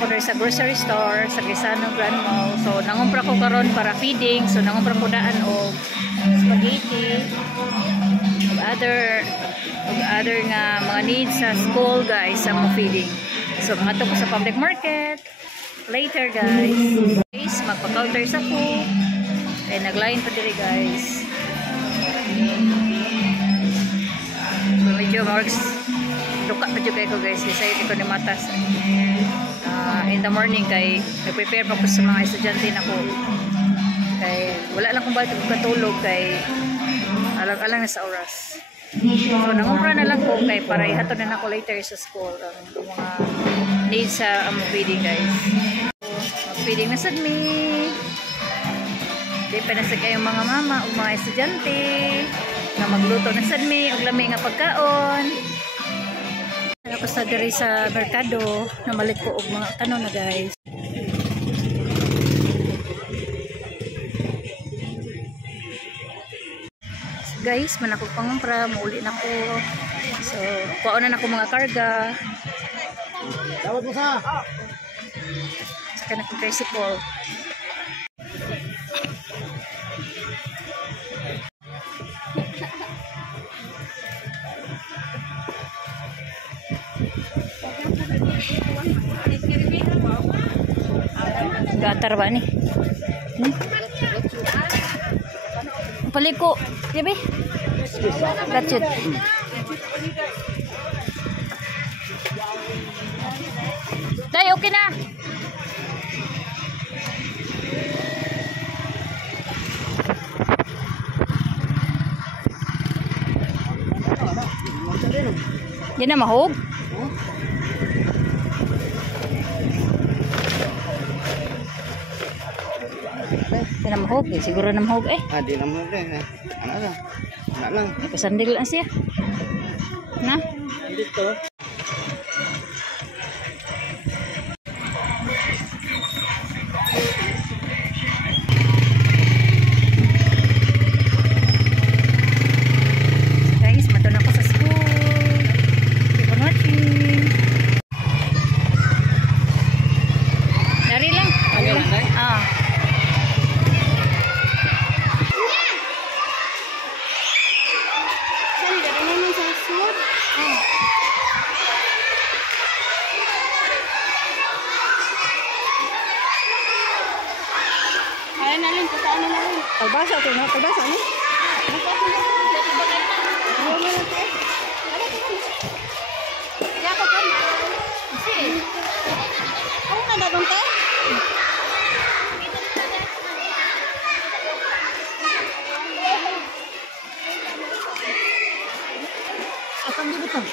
ako diri sa grocery store sa Quezano Grand Mall. So nangumpra ko karon para feeding. So nangumpra ko daan og spaghetti ug other nga mga needs sa school guys sa mga feeding. So mangadto ko sa public market later guys. Guys, magpa-counter sa ko. Kaya nagline pa diri guys. So medyo marks duka pa jud ko guys kasi ito ni matas. In the morning kay nag-prepare pa ko sa mga estudyante nako. Kay wala lang kung bakit katulog kay alang-alang na sa oras. So nangumpra na lang ko kay para ihatod na nako later sa school ang mga needs sa feeding guys. So, feeding na sad me. Di pa na sa kayong mga mama o mga estudyante na magluto na sad me og lami nga pagkaon. Ako sa diri sa merkado na malit ko og mga kanon na guys. Guys, man ako pangumpra, mauli na ko. So, kuha na ako mga karga. Tawad mo sa. Saka na ko tricycle. Gatar ba ni? Paliko, yabi. Gacit. Day, okay na. Di na mahog? Di na mahog eh. Siguro na mahog eh. Di na mahog eh. Ano lang? Ano lang? Pasandil lang siya. Na? Dito. Guys, matun ako sa school. Keep on watching. Dari lang. Okay lang, Day? Ah. Ayan na rin, pataan na rin. Pagbasa ito na. Pagbasa ni. Kaya ko kan. Kasi. Ako na dadong te? Asam di betul.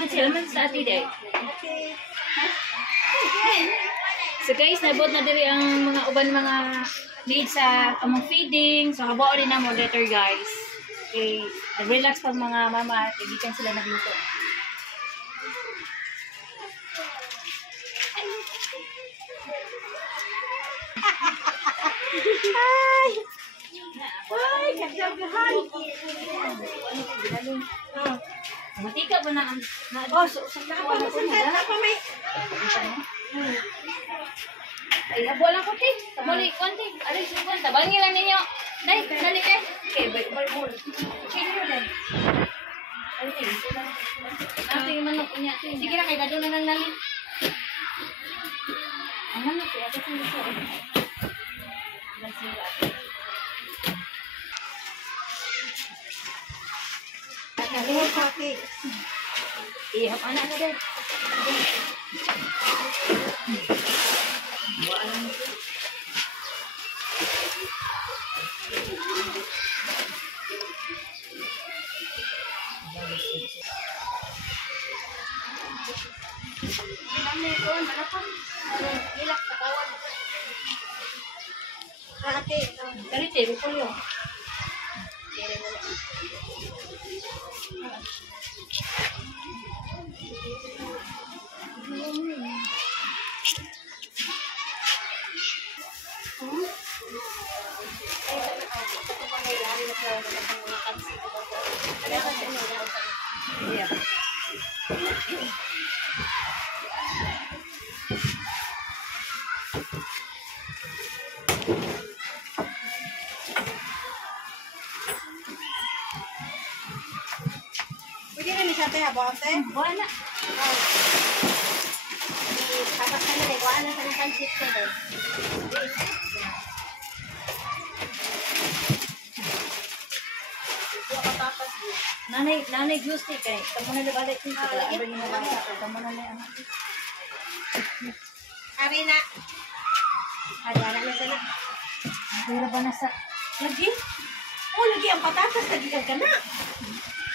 Macam sa ati day. So guys, nabot na diri ang mga uban mga needs sa among feeding. So habao rin na mo later guys. Okay, nag-relax pag mga mama, kaibigan sila nagluto. Ay! Ay, kagagahan! Matika ba na ang... Oh, sa kapal na sa may... Ay, habo lang ko, te. Tabuli, konti. Alis, konti. Tabangi lang ninyo. Day, dali, te. Okay, ball. Change mo din. Ay, te. Ito yung manok niya. Sige na, kay gado na nang nalin. Ang manok, te. Ito yung gusto. Nalihan sa akin. Ihap anak na din. ate. Karite, repolyo. Yeah. Pwede rin siya tayo, ate. Wala. Tapos na nila, wala na sa nakansit ko doon. Nanay gusto kay. Kamu na balik dito. Abra ni mga bata. Kamu na lang. Ari na. Ari na sana. Pira ba na sa Lagi? Oh, lagi ang patatas. Lagi ka na.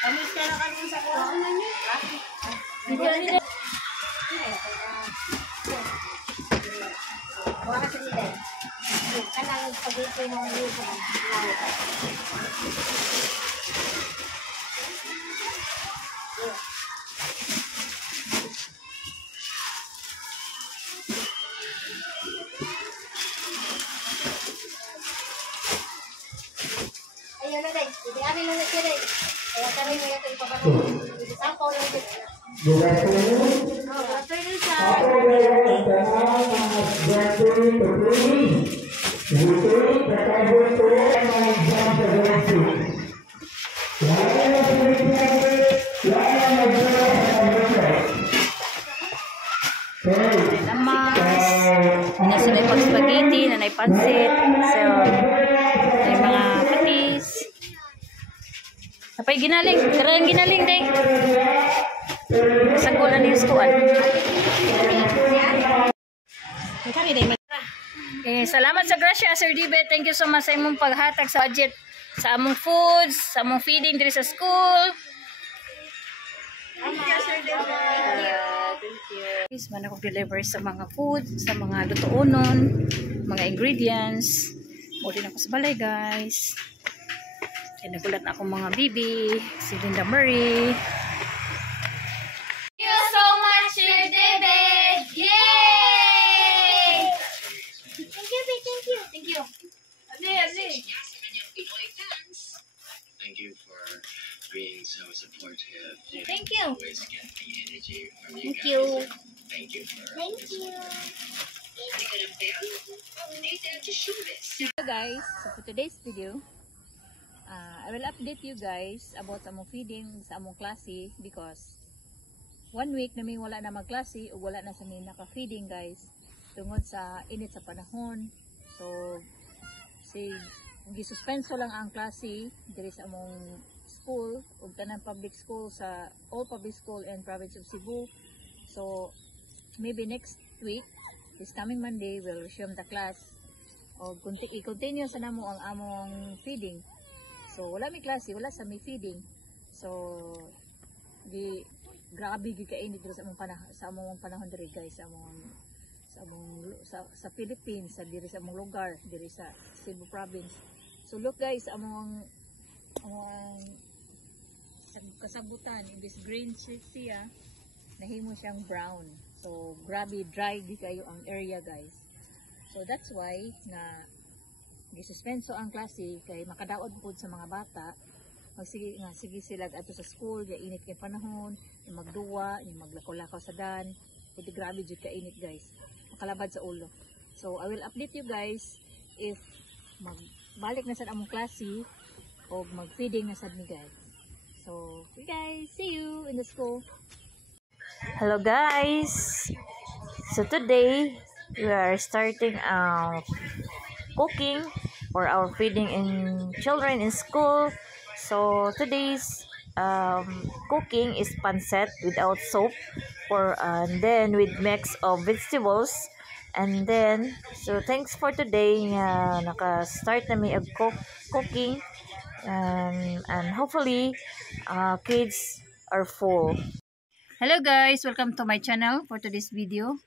Amis ka na kami sa kuha na niyo. hindi nila. Kuha ka sa nila. Kanang pag-ito yung mga lupa. Ayun na din. Hindi amin lang na siya din. Kaya kami mo yung ipapagawa. Sampaw lang din. Oh, water din siya. Lamas. Nasunay pag spaghetti, nanay pansit. So, may mga patis. Napay ginaling. Karang ginaling, day. Sagulan niyo sa kuwan. Kami din. Salamat sa grasya, Sir Dibe. Thank you so much sa imong paghatag sa budget sa among foods, sa among feeding diri sa school. Thank you, Sir Debe. Please, man ako deliver sa mga food, sa mga lutuonon, mga ingredients. Muli na ako sa balay, guys. Kaya nagulat na akong mga bibi, si Linda Murray. Thank you so much, Sir Dibe! Yay! Thank you, thank you. Thank you. Thank you for being so supportive. You Thank you. always get the energy from you Thank guys. you. Thank you for Thank you. So guys, so for today's video, I will update you guys about sa among feeding sa among klase because 1 week namin wala na magklase o wala na sa amin naka-feeding guys tungod sa init sa panahon. So gisuspenso lang ang klase diri sa among school ug tanang public school sa all public school in province of Cebu. So maybe next week, this coming Monday, we'll resume the class o i-continue sa namo ang among feeding. So wala may klase, wala sa may feeding. So grabe gyud ka init diri sa among panahon diri guys, sa Philippines, sa diri sa among lugar, diri sa Cebu province. So look guys, among kasabutan in this green siya, nahimo siyang brown. So grabe dry di kayo ang area guys. So that's why na gisuspenso ang klase kay makadaot pud sa mga bata. Sige sila ato sa school, ya init kay panahon, yung magduwa, yung maglakaw-lakaw sa dan. Pwede grabe jud ka init guys. Makalabad sa ulo. So I will update you guys if magbalik na sa among klase o mag-feeding na sad ni guys. So okay guys, see you in the school. Hello guys. So today we are starting cooking for our feeding in children in school. So today's cooking is pancit without soap and then with mix of vegetables. And then so thanks for today naka-start na mi og cooking and hopefully kids are full. Hello guys, welcome to my channel for today's video.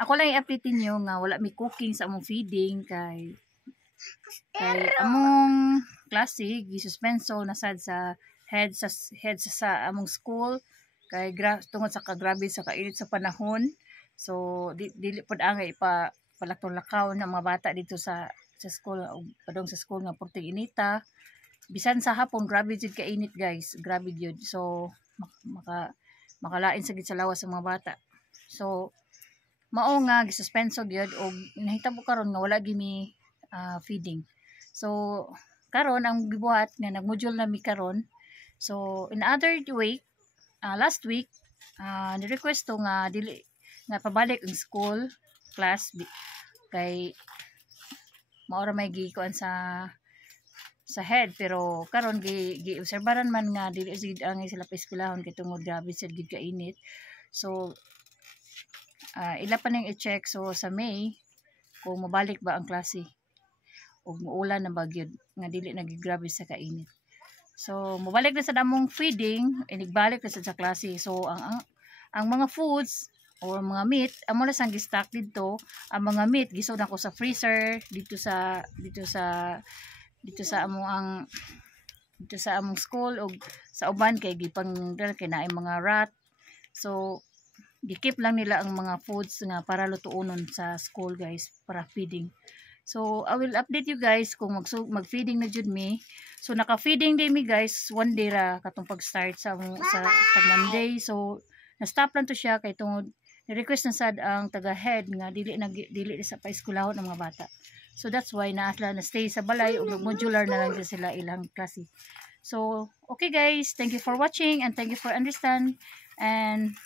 ako lang i-update niyo nga wala mi cooking sa among feeding kay among klase gisuspenso na sad sa head sa among school kay tungod sa kagrabe sa kainit sa panahon. So dili pod angay palakaw ng mga bata dito sa school o padong sa school nga purtig inita. Bisan sa hapon grabe jud ka init guys, grabe jud. So makalain sa gid sa lawas sa mga bata. So mao nga gisuspenso gyud og nahitabo karon nga wala gimi feeding. So karon ang gibuhat nga nagmodule na mi karon. So in other week last week ni-request to nga dili nga pabalik ang school class kay maora may gikuan sa head pero karon gi-obserbaran man nga dili sigid ang sila pa eskwelahon kay tungod grabe sad gid ka init. So ila pa nang i-check so sa May kung mabalik ba ang klase ug muulan na bagyod nga dili nagigrabe sa kainit. So mabalik na sa damong feeding inigbalik na sa klase. So ang mga foods or mga meat amo na sang gi-stock dito. Ang mga meat gisod ako sa freezer dito sa among school ug sa uban kay gipang kay naay mga rat. So gikip lang nila ang mga foods nga para lutuonon sa school guys para feeding. So I will update you guys kung mag-feeding na jud mi. So naka-feeding day mi guys one day ra katong pag-start sa Monday. So na-stop lang to siya kay tungod ni-request na sad ang taga-head nga dili sa pa-eskwelahon ng mga bata. So that's why na stay sa balay ug modular na lang sila ilang klase. So okay guys, thank you for watching and thank you for understand and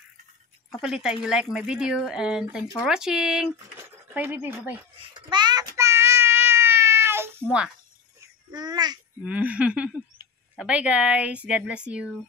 hopefully you like my video and thank you for watching. Bye baby, bye. Bye-bye! Mwah. Ma. Bye guys. God bless you.